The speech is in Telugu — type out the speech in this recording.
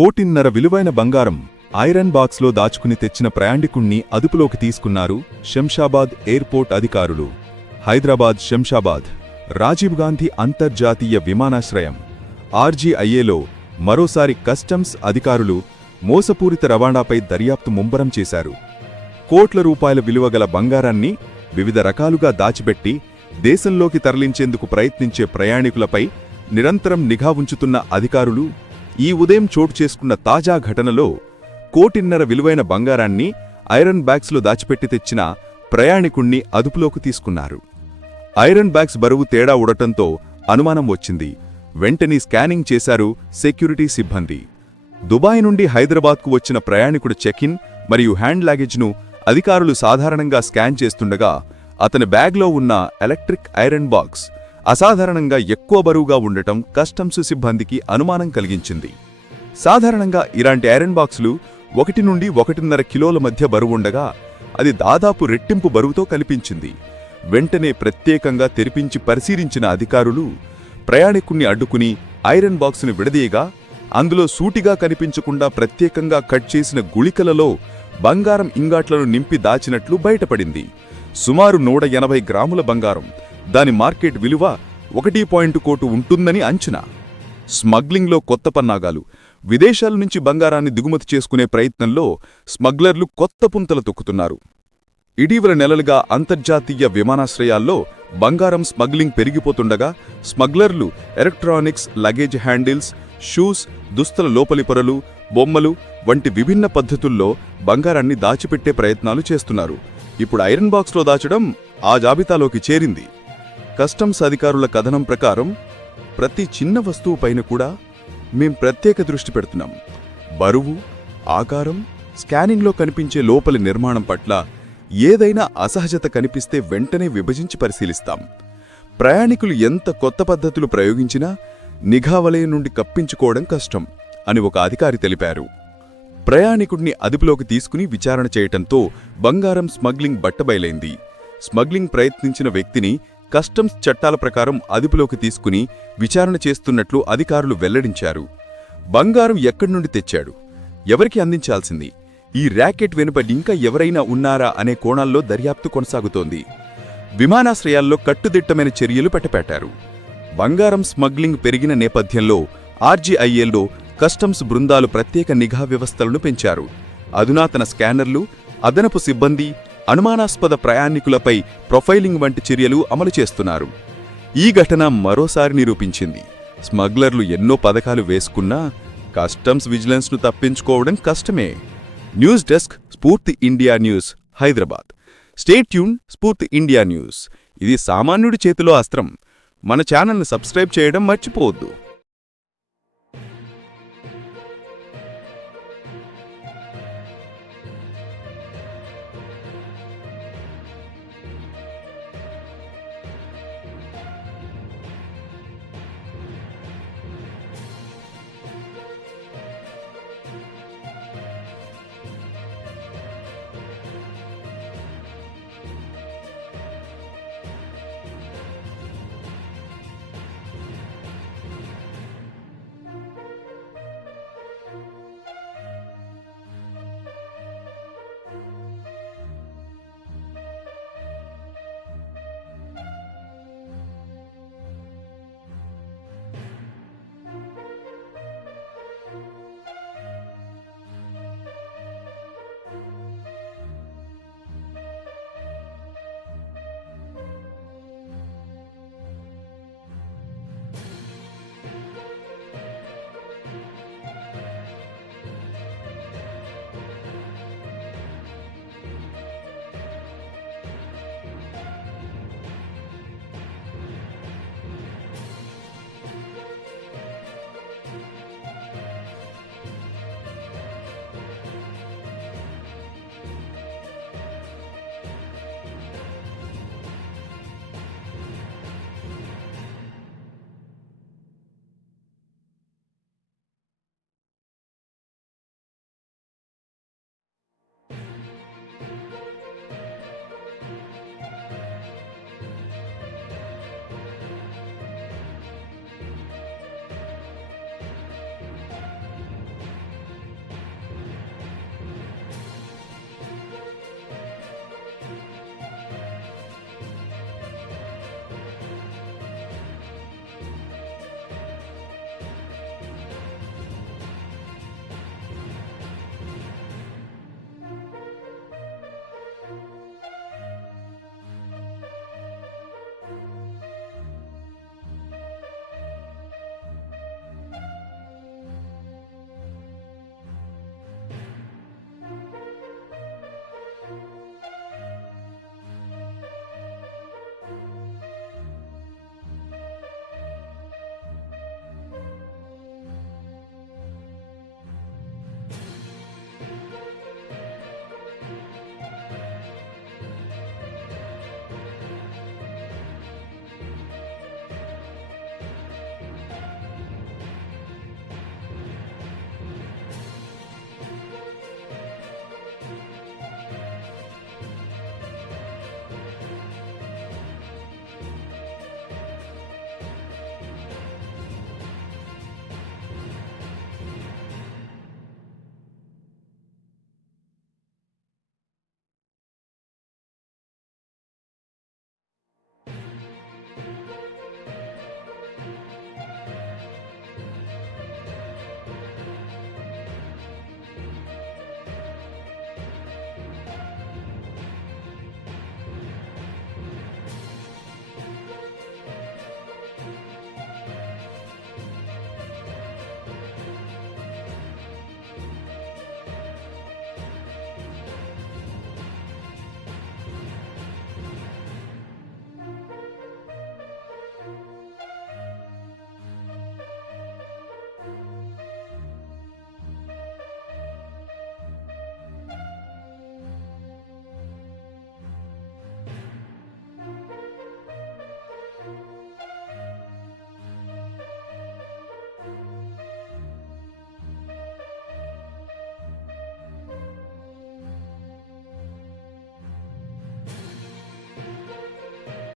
కోటిన్నర విలువైన బంగారం ఐరన్ బాక్స్లో దాచుకుని తెచ్చిన ప్రయాణికుణ్ణి అదుపులోకి తీసుకున్నారు శంషాబాద్ ఎయిర్పోర్ట్ అధికారులు. హైదరాబాద్ శంషాబాద్. రాజీవ్ గాంధీ అంతర్జాతీయ విమానాశ్రయం. ఆర్జీఐఏలో మరోసారి కస్టమ్స్ అధికారులు మోసపూరిత రవాణాపై దర్యాప్తు ముమ్మరం చేశారు. కోట్ల రూపాయల విలువగల బంగారాన్ని వివిధ రకాలుగా దాచిపెట్టి దేశంలోకి తరలించేందుకు ప్రయత్నించే ప్రయాణికులపై నిరంతరం నిఘా ఉంచుతున్న అధికారులు ఈ ఉదయం చోటు చేసుకున్న తాజా ఘటనలో కోటిన్నర విలువైన బంగారాన్ని ఐరన్ బ్యాగ్స్లో దాచిపెట్టి తెచ్చిన ప్రయాణికుణ్ణి అదుపులోకి తీసుకున్నారు. ఐరన్ బ్యాగ్స్ బరువు తేడా ఉడటంతో అనుమానం వచ్చింది. వెంటనే స్కానింగ్ చేశారు సెక్యూరిటీ సిబ్బంది. దుబాయ్ నుండి హైదరాబాద్కు వచ్చిన ప్రయాణికుడు చెక్-ఇన్ మరియు హ్యాండ్ లాగేజ్ను అధికారులు సాధారణంగా స్కాన్ చేస్తుండగా అతని బ్యాగ్లో ఉన్న ఎలక్ట్రిక్ ఐరన్ బాక్స్ అసాధారణంగా ఎక్కువ బరువుగా ఉండటం కస్టమ్స్ సిబ్బందికి అనుమానం కలిగించింది. సాధారణంగా ఇలాంటి ఐరన్ బాక్సులు ఒకటి నుండి ఒకటిన్నర కిలోల మధ్య బరువుండగా అది దాదాపు రెట్టింపు బరువుతో కనిపించింది. వెంటనే ప్రత్యేకంగా తెరిపించి పరిశీలించిన అధికారులు ప్రయాణికుణ్ణి అడ్డుకుని ఐరన్ బాక్సును విడదీయగా అందులో సూటిగా కనిపించకుండా ప్రత్యేకంగా కట్ చేసిన గుళికలలో బంగారం ఇంగాట్లను నింపి దాచినట్లు బయటపడింది. సుమారు నూట ఎనభై గ్రాముల బంగారం దాని మార్కెట్ విలువ ఒకటి పాయింట్ కోటు ఉంటుందని అంచనా. స్మగ్లింగ్లో కొత్త పన్నాగాలు. విదేశాల నుంచి బంగారాన్ని దిగుమతి చేసుకునే ప్రయత్నంలో స్మగ్లర్లు కొత్త పుంతలు తొక్కుతున్నారు. ఇటీవల నెలలుగా అంతర్జాతీయ విమానాశ్రయాల్లో బంగారం స్మగ్లింగ్ పెరిగిపోతుండగా స్మగ్లర్లు ఎలక్ట్రానిక్స్ లగేజ్ హ్యాండిల్స్ షూస్ దుస్తుల లోపలి పొరలు బొమ్మలు వంటి విభిన్న పద్ధతుల్లో బంగారాన్ని దాచిపెట్టే ప్రయత్నాలు చేస్తున్నారు. ఇప్పుడు ఐరన్ బాక్స్లో దాచడం ఆ జాబితాలోకి చేరింది. కస్టమ్స్ అధికారుల కథనం ప్రకారం ప్రతి చిన్న వస్తువుపైన కూడా మేం ప్రత్యేక దృష్టి పెడుతున్నాం. బరువు ఆకారం స్కానింగ్లో కనిపించే లోపలి నిర్మాణం పట్ల ఏదైనా అసహజత కనిపిస్తే వెంటనే విభజించి పరిశీలిస్తాం. ప్రయాణికులు ఎంత కొత్త పద్ధతులు ప్రయోగించినా నిఘా వలయం నుండి కప్పించుకోవడం కష్టం అని ఒక అధికారి తెలిపారు. ప్రయాణికుడిని అదుపులోకి తీసుకుని విచారణ చేయటంతో బంగారం స్మగ్లింగ్ బట్టబయలైంది స్మగ్లింగ్ ప్రయత్నించిన వ్యక్తిని కస్టమ్స్ చట్టాల ప్రకారం అదుపులోకి తీసుకుని విచారణ చేస్తున్నట్లు అధికారులు వెల్లడించారు. బంగారం ఎక్కడి నుండి తెచ్చాడు? ఎవరికి అందించాల్సింది? ఈ ర్యాకెట్ వెనుపడింకా ఎవరైనా ఉన్నారా అనే కోణాల్లో దర్యాప్తు కొనసాగుతోంది. విమానాశ్రయాల్లో కట్టుదిట్టమైన చర్యలు పెట్టపెట్టారు బంగారం స్మగ్లింగ్ పెరిగిన నేపథ్యంలో ఆర్జీఐఏల్లో కస్టమ్స్ బృందాలు ప్రత్యేక నిఘా వ్యవస్థలను పెంచారు. అధునాతన స్కానర్లు అదనపు సిబ్బంది అనుమానాస్పద ప్రయాణికులపై ప్రొఫైలింగ్ వంటి చర్యలు అమలు చేస్తున్నారు. ఈ ఘటన మరోసారి నిరూపించింది. స్మగ్లర్లు ఎన్నో పథకాలు వేసుకున్నా కస్టమ్స్ విజిలెన్స్ను తప్పించుకోవడం కష్టమే. News desk Sphoorthi India news Hyderabad. State tune Sphoorthi India news. ఇది సామాన్యుడి చేతిలో అస్త్రం. మన ఛానల్ని సబ్స్క్రైబ్ చేయడం మర్చిపోవద్దు.